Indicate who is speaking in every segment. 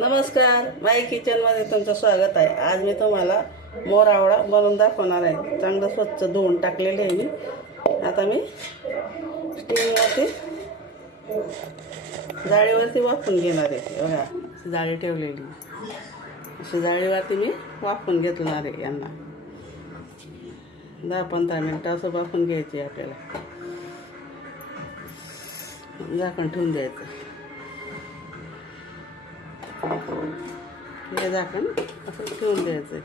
Speaker 1: नमस्कार माई किचनमध्ये तुमचं स्वागत आहे. आज मी तुम्हाला मोर आवळा बनवून दाखवणार आहे. चांगलं स्वच्छ धुवून टाकलेले आहे मी. आता मी स्टीमवरती जाळीवरती वाफून घेणार आहे. बघा. जाळी ठेवलेली. अशी जाळीवरती मी वाफून घेतणार आहे यांना. दहा पंधरा मिनटं असं वाफून घ्यायचे आपल्याला. झाकण ठेवून द्यायचं. हे झाकण असं ठेवून द्यायचं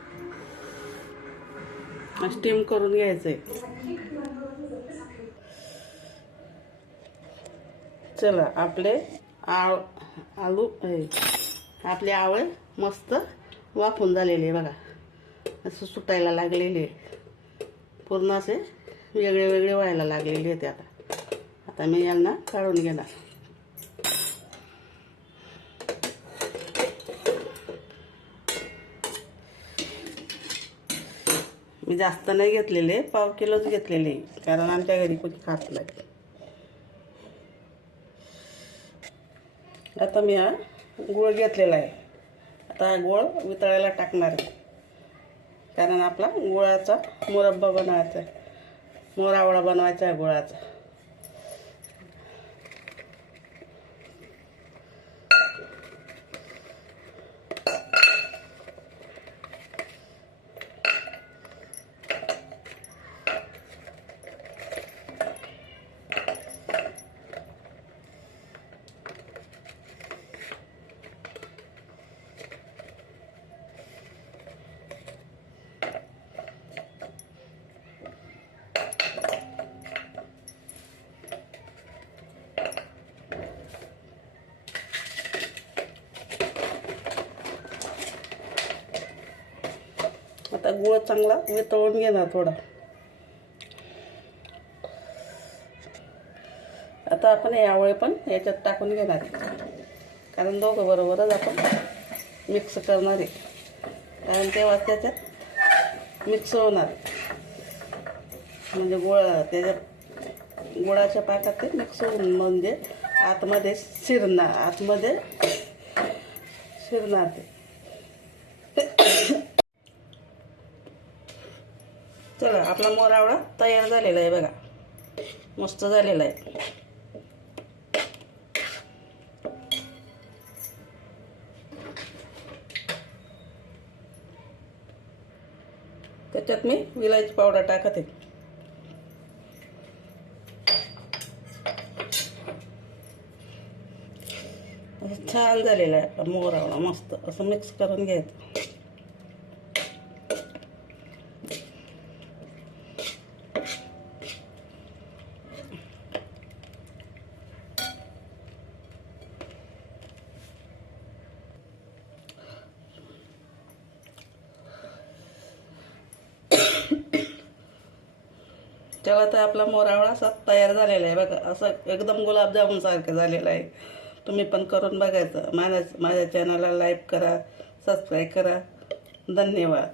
Speaker 1: स्टीम करून घ्यायचंय. चला आपले आव आलू हे, आपले आवळे मस्त वाफून झालेले आहे बघा. असं सुटायला लागलेले. आहे. पूर्ण असे वेगळे वेगळे व्हायला लागलेले आहेत आता. आता मी यांना काढून घेणार. मी जास्त नाही घेतलेले पाव किलोच घेतलेले. कारण आमच्या घरी कोणी खात नाही. आता मी हा गुळ घेतलेला आहे. आता हा गुळ वितळायला टाकणार आहे. कारण आपला गुळाचा मुरब्बा बनवायचा आहे. मोरावळा बनवायचा आहे गुळाचा. आता गुळ चांगला वितळून घेणार थोडा. आता आपण हे आवळे पण याच्यात टाकून घेणार. कारण दोघं बरोबरच आपण मिक्स करणार आहे. कारण तेव्हा त्याच्यात मिक्स होणार. म्हणजे गुळ त्याच्यात गुळाच्या पाकात ते मिक्स होऊन म्हणजे आतमध्ये शिरणार आतमध्ये शिरणार ते. बघा आपला मोरावळा तयार झालेला आहे बघा. मस्त झालेला आहे. त्याच्यात मी विलायची पावडर टाकत. आहे असं छान झालेला आहे आपला मोरावळा मस्त. असं मिक्स करून घ्यायचं. तेव्हा तर आपला मोरावळा असा तयार झालेला आहे बघा. असं एकदम गुलाबजामुनसारखं झालेलं आहे. तुम्ही पण करून बघायचं. माझ्या माझ्या चॅनलला लाईक करा सबस्क्राईब करा. धन्यवाद.